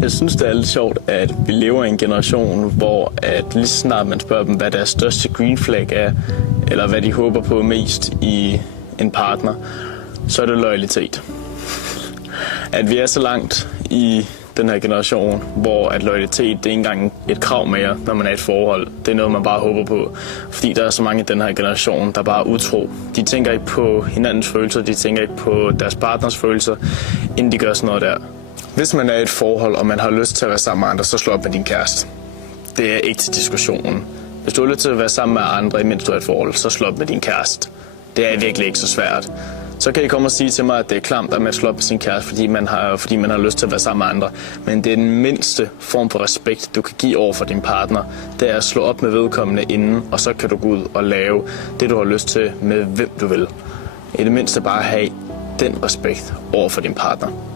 Jeg synes, det er lidt sjovt, at vi lever i en generation, hvor at lige snart man spørger dem, hvad deres største green flag er, eller hvad de håber på mest i en partner, så er det loyalitet. At vi er så langt i den her generation, hvor at loyalitet det er ikke engang et krav mere, når man er i et forhold. Det er noget, man bare håber på. Fordi der er så mange i den her generation, der bare er utro. De tænker ikke på hinandens følelser, de tænker ikke på deres partners følelser, inden de gør sådan noget der. Hvis man er i et forhold, og man har lyst til at være sammen med andre, så slå op med din kæreste. Det er ikke til diskussionen. Hvis du har lyst til at være sammen med andre, imens du er i et forhold, så slå op med din kæreste. Det er virkelig ikke så svært. Så kan I komme og sige til mig, at det er klamt, at man slår op med sin kæreste, fordi man har lyst til at være sammen med andre. Men det er den mindste form for respekt, du kan give over for din partner. Det er at slå op med vedkommende inden, og så kan du gå ud og lave det, du har lyst til med hvem du vil. I det mindste bare have den respekt over for din partner.